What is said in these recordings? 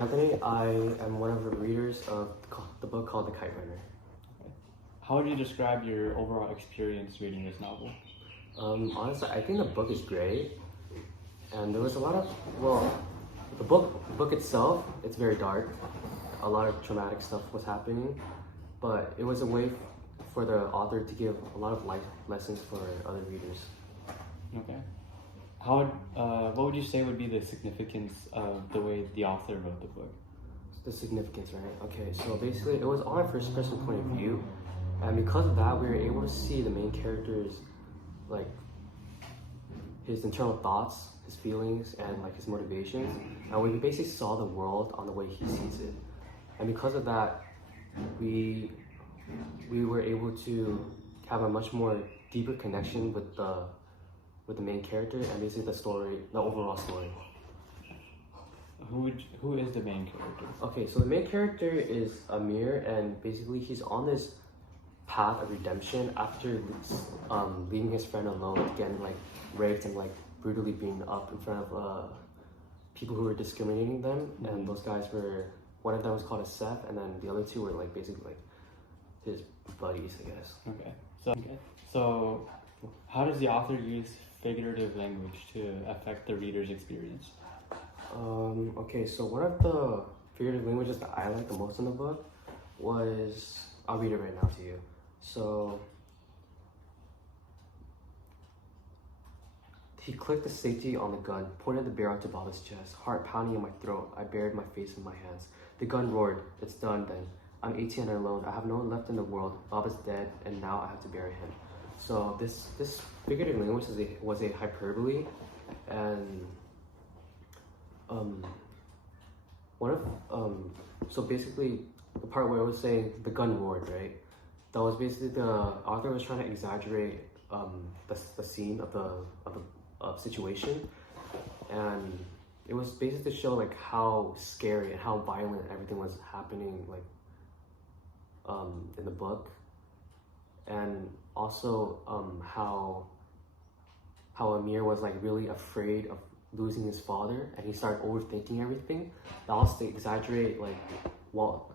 Anthony, I am one of the readers of the book called The Kite Runner. How would you describe your overall experience reading this novel? Honestly, I think the book is great, and there was a lot of, the book itself, it's very dark. A lot of traumatic stuff was happening, but it was a way for the author to give a lot of life lessons for other readers. Okay. What would you say would be the significance of the way the author wrote the book? The significance, right? Okay, so basically it was on a first person point of view, and because of that, we were able to see the main character's, like, his internal thoughts, his feelings, and like his motivations, and we basically saw the world on the way he sees it. And because of that, we were able to have a much more deeper connection with the main character and basically the overall story. Who is the main character? Okay, so the main character is Amir, and basically he's on this path of redemption after leaving his friend alone, getting like raped and like brutally beaten up in front of people who were discriminating them. And those guys were, one of them was called a Seth, and then the other two were like basically like his buddies, I guess. So how does the author use figurative language to affect the reader's experience? Okay, so one of the figurative languages that I like the most in the book was, I'll read it right now to you. So, he clicked the safety on the gun, pointed the barrel to Baba's chest, heart pounding in my throat. I buried my face in my hands. The gun roared. It's done then. I'm 18 and alone. I have no one left in the world. Baba's dead, and now I have to bury him. So this figurative language was a hyperbole, and so basically the part where I was saying the gun roared, right? That was basically the author was trying to exaggerate the scene of the situation, and it was basically to show like how scary and how violent everything was happening, like in the book, and also how Amir was like really afraid of losing his father, and he started overthinking everything. That was to exaggerate like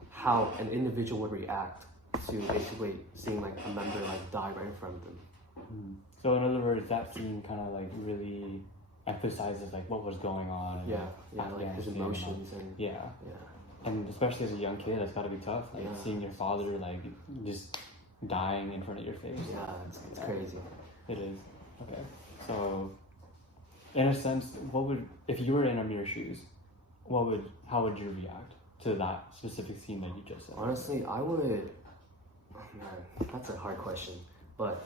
how an individual would react to basically seeing like a member like die right in front of them. So in other words, that scene kind of like really emphasizes like what was going on. Like his emotions and and especially as a young kid, that's got to be tough. Like seeing your father like just dying in front of your face. Yeah, it's crazy. It is. Okay. So, in a sense, if you were in Amir's shoes, how would you react to that specific scene that you just said? Honestly, I would. Man, that's a hard question. But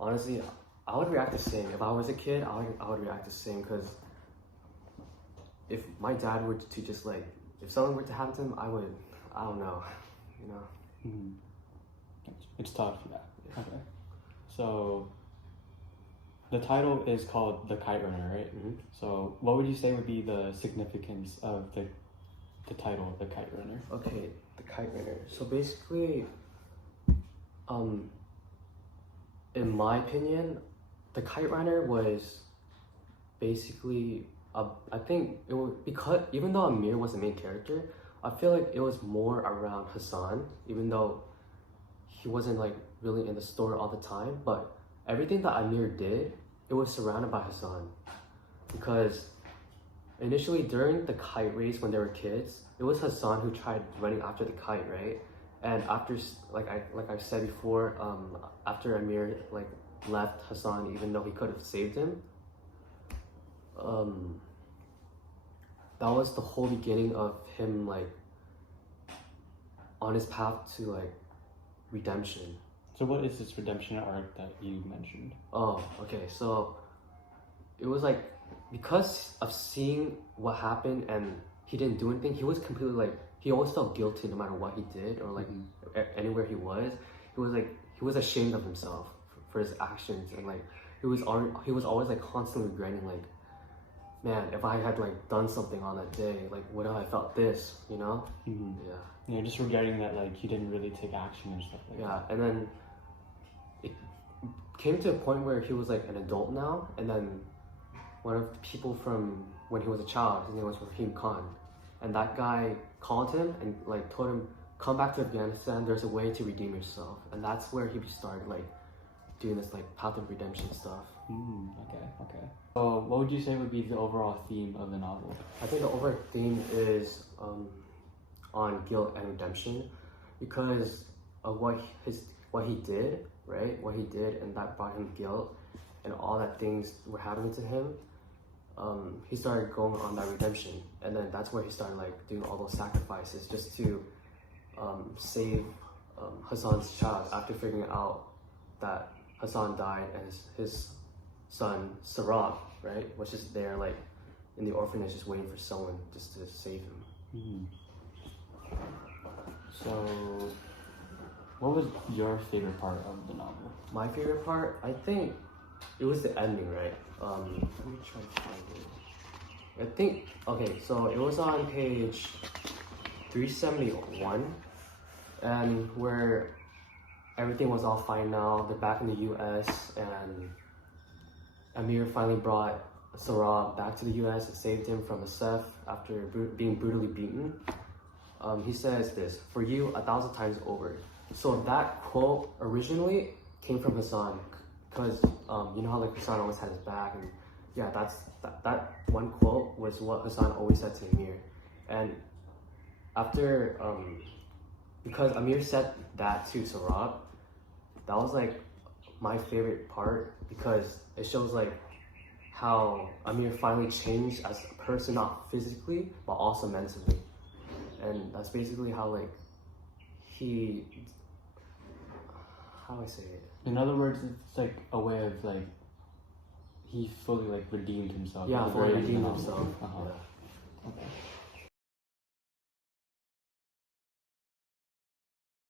honestly, I would react the same. If I was a kid, I would react the same, because if my dad were to just like, if something were to happen to him, I don't know, you know. Mm-hmm. It's tough, yeah. Okay. So the title is called The Kite Runner, right? Mm-hmm. So what would you say would be the significance of the title, The Kite Runner? Okay, The Kite Runner. So basically, in my opinion, The Kite Runner was basically, I think it was, because even though Amir was the main character, I feel like it was more around Hassan, even though he wasn't like really in the story all the time, but everything that Amir did, it was surrounded by Hassan. Because initially during the kite race when they were kids, it was Hassan who tried running after the kite, right? And after, like I said before, after Amir like left Hassan, even though he could have saved him, that was the whole beginning of him like on his path to like redemption. So what is this redemption arc that you mentioned? Oh, okay. So it was like, because of seeing what happened and he didn't do anything, he was completely like, he always felt guilty no matter what he did or like anywhere he was. He was ashamed of himself for his actions, and like he was always like constantly regretting, like, man, if I had like done something on that day, like would I have felt this, you know? Yeah, just regretting that like he didn't really take action and stuff like that. Yeah, and then it came to a point where he was like an adult now, and then one of the people from when he was a child, his name was Rahim Khan, and that guy called him and like told him, come back to Afghanistan, there's a way to redeem yourself. And that's where he started like doing this like path of redemption stuff. Okay. So what would you say would be the overall theme of the novel? I think the overall theme is on guilt and redemption, because of what he did, right? What he did, and that brought him guilt, and all that things were happening to him. He started going on that redemption, and then that's where he started like doing all those sacrifices just to save Hassan's child, after figuring out that Hassan died and his son Sarab, right, was just there like in the orphanage just waiting for someone just to save him. So what was your favorite part of the novel? My favorite part, I think it was the ending, right? Let me try to find it. I think, okay, so it was on page 371, and where everything was all fine now. They're back in the US, and Amir finally brought Sarab back to the US and saved him from Asif after being brutally beaten. He says this, "For you, 1,000 times over." So that quote originally came from Hassan, because you know how like Hassan always had his back, and yeah, that one quote was what Hassan always said to Amir. And after because Amir said that to Sarab, that was like my favorite part, because it shows like how Amir finally changed as a person, not physically but also mentally. And that's basically how like how do I say it? In other words, it's like a way of like he fully like redeemed himself. Yeah, at the fully very end of the redeemed novel. himself. Uh-huh. Yeah.